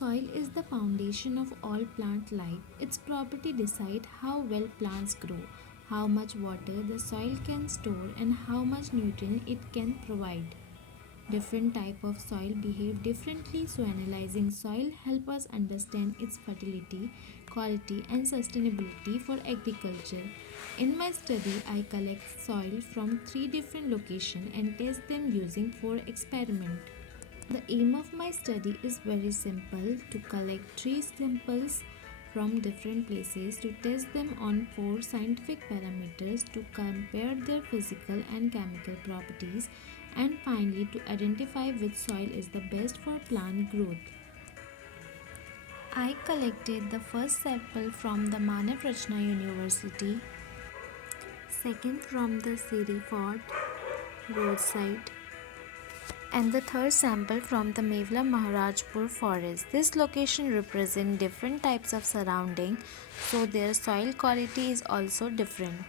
Soil is the foundation of all plant life. Its property decide how well plants grow, how much water the soil can store and how much nutrient it can provide. Different type of soil behave differently, so analyzing soil help us understand its fertility, quality and sustainability for agriculture. In my study, I collect soil from three different locations and test them using four experiments. The aim of my study is very simple, to collect three samples from different places to test them on four scientific parameters to compare their physical and chemical properties and finally to identify which soil is the best for plant growth. I collected the first sample from the Manav Rachna University, second from the Siri Fort roadside, and the third sample from the Mevla Maharajpur forest. This location represents different types of surrounding, so their soil quality is also different.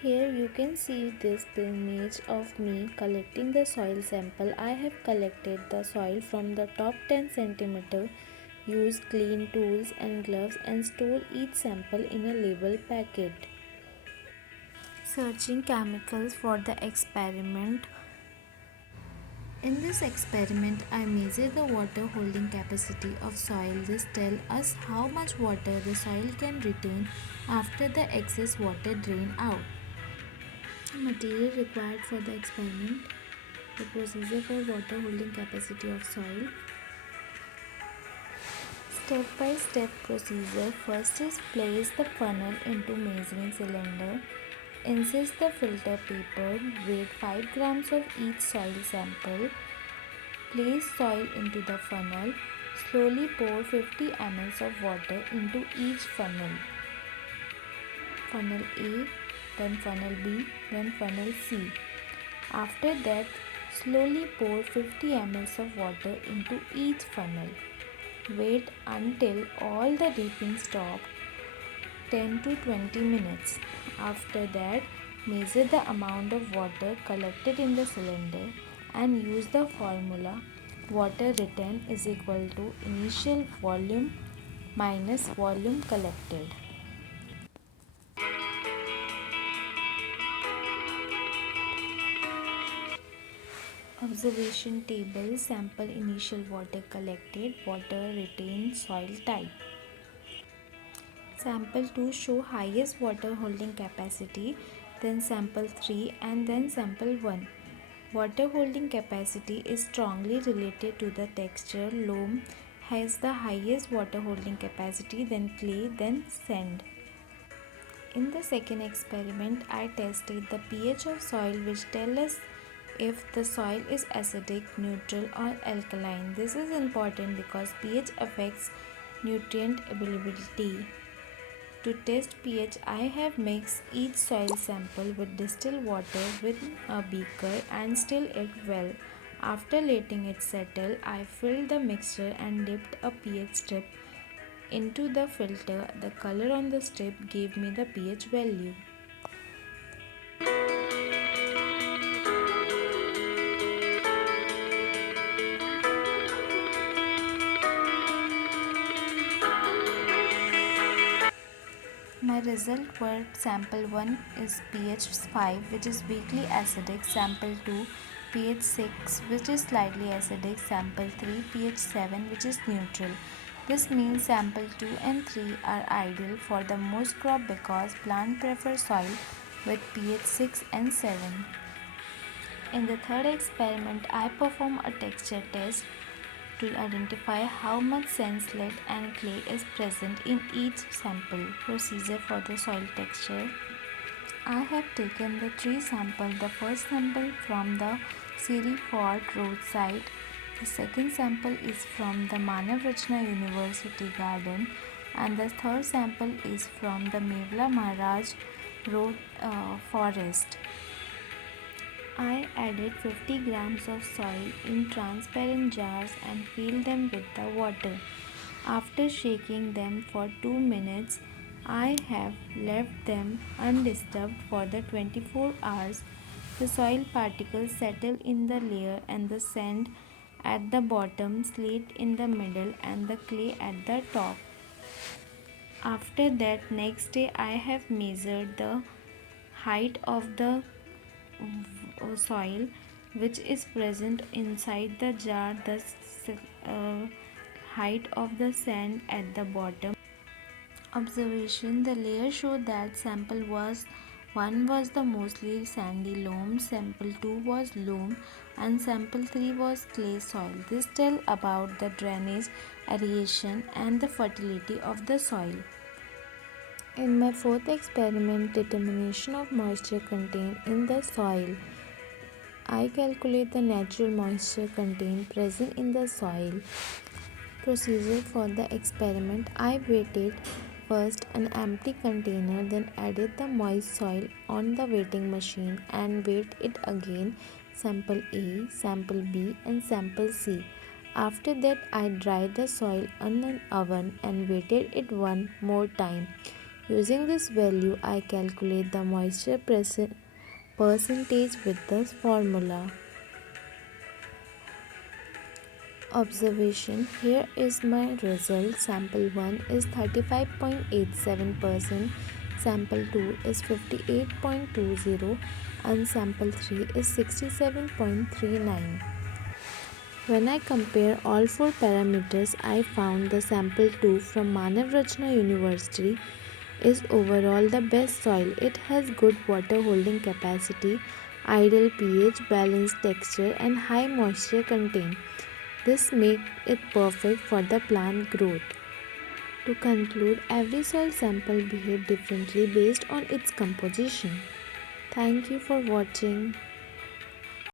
Here you can see this image of me collecting the soil sample. I have collected the soil from the top 10 cm. Use clean tools and gloves and store each sample in a label packet. Searching chemicals for the experiment. In this experiment, I measure the water holding capacity of soil. This tells us how much water the soil can retain after the excess water drain out. Material required for the experiment, the procedure for water holding capacity of soil. Step by step procedure. First is place the funnel into measuring cylinder. Insert the filter paper. Weight 5 grams of each soil sample. Place soil into the funnel. Slowly pour 50 ml of water into each funnel. Funnel A, then funnel B, then funnel C. After that, slowly pour 50 ml of water into each funnel. Wait until all the dripping stop, 10 to 20 minutes. After that, measure the amount of water collected in the cylinder and use the formula water retained is equal to initial volume minus volume collected. Observation table. Sample initial water collected, water retained, soil type. Sample 2 show highest water holding capacity, then sample 3 and then sample 1. Water holding capacity is strongly related to the texture. Loam has the highest water holding capacity, then clay, then sand. In the second experiment, I tested the pH of soil, which tells us if the soil is acidic, neutral or alkaline. This is important because pH affects nutrient availability. To test pH, I have mixed each soil sample with distilled water with a beaker and stirred it well. After letting it settle, I filled the mixture and dipped a pH strip into the filter. The color on the strip gave me the pH value. My result were sample 1 is pH 5, which is weakly acidic, sample 2 pH 6, which is slightly acidic, sample 3 pH 7, which is neutral. This means sample 2 and 3 are ideal for the most crop because plants prefer soil with pH 6 and 7. In the third experiment, I perform a texture test to identify how much sand, slate and clay is present in each sample. Procedure for the soil texture. I have taken the three samples. The first sample from the Siri Fort roadside. The second sample is from the Manav Rachna University garden and the third sample is from the Mevla Maharaj Road forest. I added 50 grams of soil in transparent jars and filled them with the water. After shaking them for 2 minutes, I have left them undisturbed for the 24 hours. The soil particles settle in the layer and the sand at the bottom, slate in the middle, and the clay at the top. After that, next day I have measured the height of the soil which is present inside the jar, the height of the sand at the bottom. Observation: the layer show that sample was 1 was the mostly sandy loam, sample 2 was loam, and sample 3 was clay soil. This tell about the drainage, aeration, and the fertility of the soil. In my fourth experiment, determination of moisture contained in the soil, I calculate the natural moisture content present in the soil. Procedure for the experiment: I weighted first an empty container, then added the moist soil on the weighting machine and weighed it again, sample A, sample B, and sample C. After that, I dried the soil in an oven and weighted it one more time. Using this value, I calculate the moisture percentage with this formula. Observation: here is my result. Sample 1 is 35.87%, sample 2 is 58.20, and sample 3 is 67.39. When I compare all four parameters, I found the sample 2 from Manav Rachna University is overall the best soil. It has good water holding capacity, ideal pH, balanced texture, and high moisture content. This makes it perfect for the plant growth. To conclude, every soil sample behaves differently based on its composition. Thank you for watching.